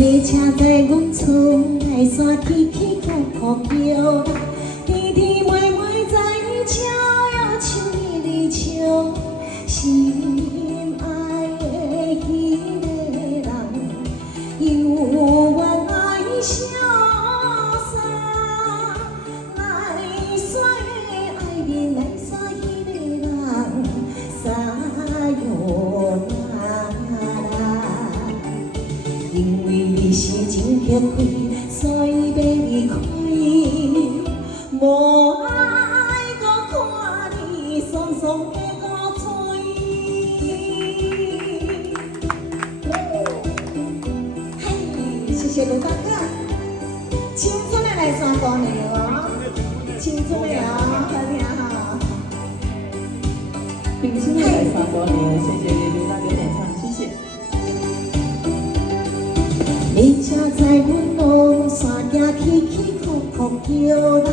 火车在阮厝内山起起伏伏摇，天天每每在笑，又像一日笑。心爱的迄个人，犹原爱潇洒。来耍的爱人，来耍迄个人，撒哟啦。因为你是真吃亏，所以要离开。无爱搁看你爽爽的古吹。嘿，谢谢卢大哥。青春的来山歌呢哦，青春的哦，好听哈。青春的来山歌呢，谢谢卢大哥演唱，谢谢。火车在阮路山行起起伏伏摇啦，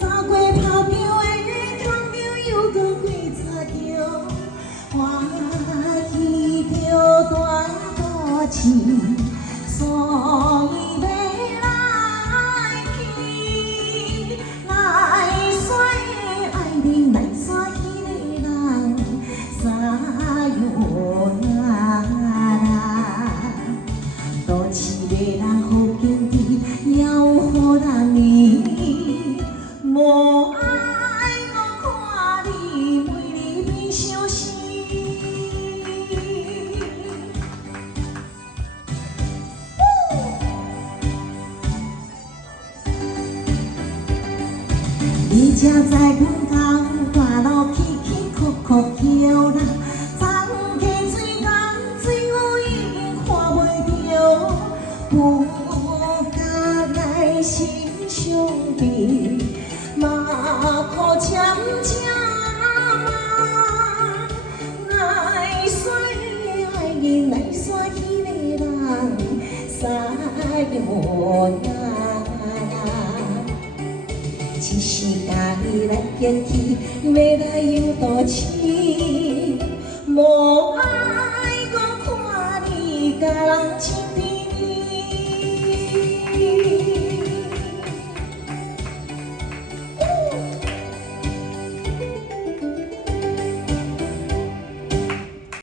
走过跑庙的空庙，又搁过茶桥，欢喜着大肚子，所以要来去。来耍的爱人，来耍迄个人，撒哟啦啦。都市的人好坚持，也有好人呢。无爱搁看你，每日变相思。你才在阮家大路起起伏伏摇啦，长溪水江水我已经看袂着，不敢来心伤悲，嘛可渐渐嘛。来耍的爱人，来耍迄个人，撒哟啦啦。一时家己来坚持，要来游多市，无爱搁看你甲人抢。